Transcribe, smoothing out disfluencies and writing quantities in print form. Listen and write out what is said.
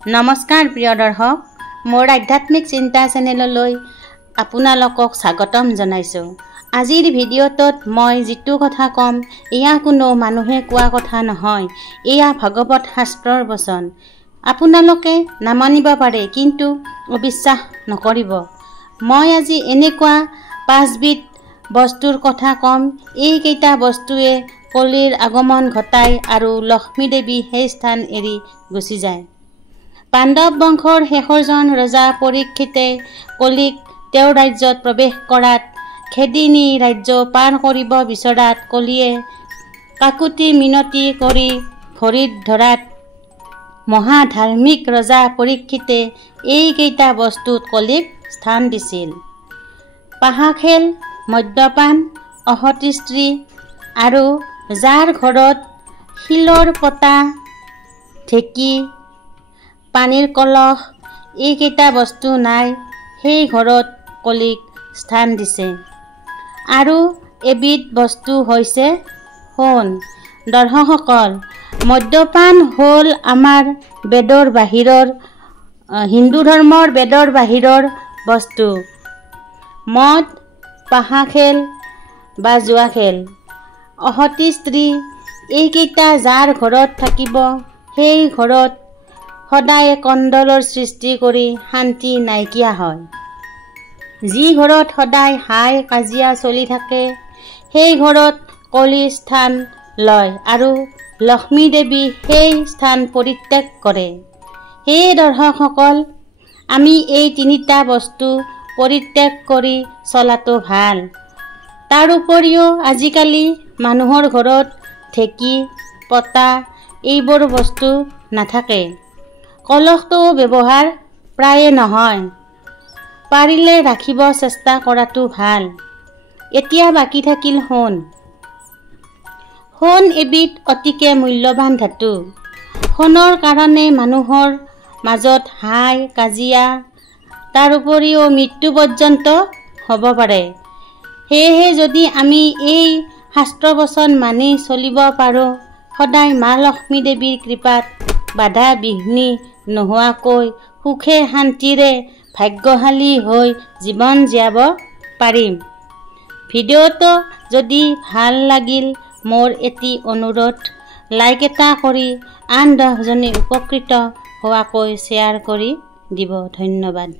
নমস্কাৰ প্ৰিয় দৰ্শক, মোৰ আধ্যাত্মিক চিন্তা চেনেললৈ আপোনালোকক স্বাগতম জনাইছোঁ। আজিৰ ভিডিঅ'টোত মই যিটো কথা ক'ম, এয়া কোনো মানুহে কোৱা কথা নহয়, এয়া ভাগৱত শাস্ত্ৰৰ বচন। আপোনালোকে নামানিব পাৰে, কিন্তু অবিশ্বাস নকৰিব। মই আজি এনেকুৱা 5বিধ বস্তুৰ কথা ক'ম, এইকেইটা বস্তুৱে কলিৰ আগমন ঘটায় আৰু লক্ষ্মী দেৱী সেই স্থান এৰি গুচি যায়। পাণ্ডৱ বংশৰ শেষৰজন ৰজা পৰীক্ষিতে কলিক তেওঁৰ ৰাজ্যত প্ৰৱেশ কৰাত, খেদি নি ৰাজ্য পাৰ কৰিব বিচৰাত কলিয়ে কাকুতি মিনতি কৰি ভৰিত ধৰাত মহাধাৰ্মিক ৰজা পৰীক্ষিতে এইকেইটা বস্তুত কলিক স্থান দিছিল: পাহা খেল, মদ্যপান, অসতী স্ত্ৰী, আৰু যাৰ ঘৰত শিলৰ পতা, ঢেঁকী, পানীৰ কলহ এইকেইটা বস্তু নাই, সেই ঘৰত কলিক স্থান দিছে। আৰু এবিধ বস্তু হৈছে সোণ। দৰ্শকসকল, মদ্যপান হ'ল আমাৰ বেদৰ বাহিৰৰ, হিন্দু ধৰ্মৰ বেদৰ বাহিৰৰ বস্তু। মদ, পাহা খেল বা জুৱা খেল, অসতী স্ত্ৰী এইকেইটা যাৰ ঘৰত থাকিব, সেই ঘৰত সদায় কণ্ডলৰ সৃষ্টি কৰি শান্তি নাইকিয়া হয়। যি ঘৰত সদায় হাই কাজিয়া চলি থাকে, সেই ঘৰত কলি স্থান লয় আৰু লক্ষ্মী দেৱী সেই স্থান পৰিত্যাগ কৰে। সেয়ে দৰ্শকসকল, আমি এই তিনিটা বস্তু পৰিত্যাগ কৰি চলাটো ভাল। তাৰ উপৰিও আজিকালি মানুহৰ ঘৰত ঢেঁকী, পতা এইবোৰ বস্তু নাথাকে। কলহটো ব্যৱহাৰ প্ৰায়ে নহয়, পাৰিলে ৰাখিব চেষ্টা কৰাটো ভাল। এতিয়া বাকী থাকিল সোণ। সোণ এবিধ অতিকে মূল্যৱান ধাতু। সোণৰ কাৰণে মানুহৰ মাজত হাই কাজিয়া, তাৰ উপৰিও মৃত্যু পৰ্যন্ত হ'ব পাৰে। সেয়েহে যদি আমি এই শাস্ত্ৰবচন মানি চলিব পাৰোঁ, সদায় মা লক্ষ্মী দেৱীৰ কৃপাত বাধা বিঘ্নি নোহোৱাকৈ সুখে শান্তিৰে ভাগ্যশালী হৈ জীৱন জীয়াব পাৰিম। ভিডিঅ'টো যদি ভাল লাগিল, মোৰ এটি অনুৰোধ, লাইক এটা কৰি আন 10জনে উপকৃত হোৱাকৈ শ্বেয়াৰ কৰি দিব। ধন্যবাদ।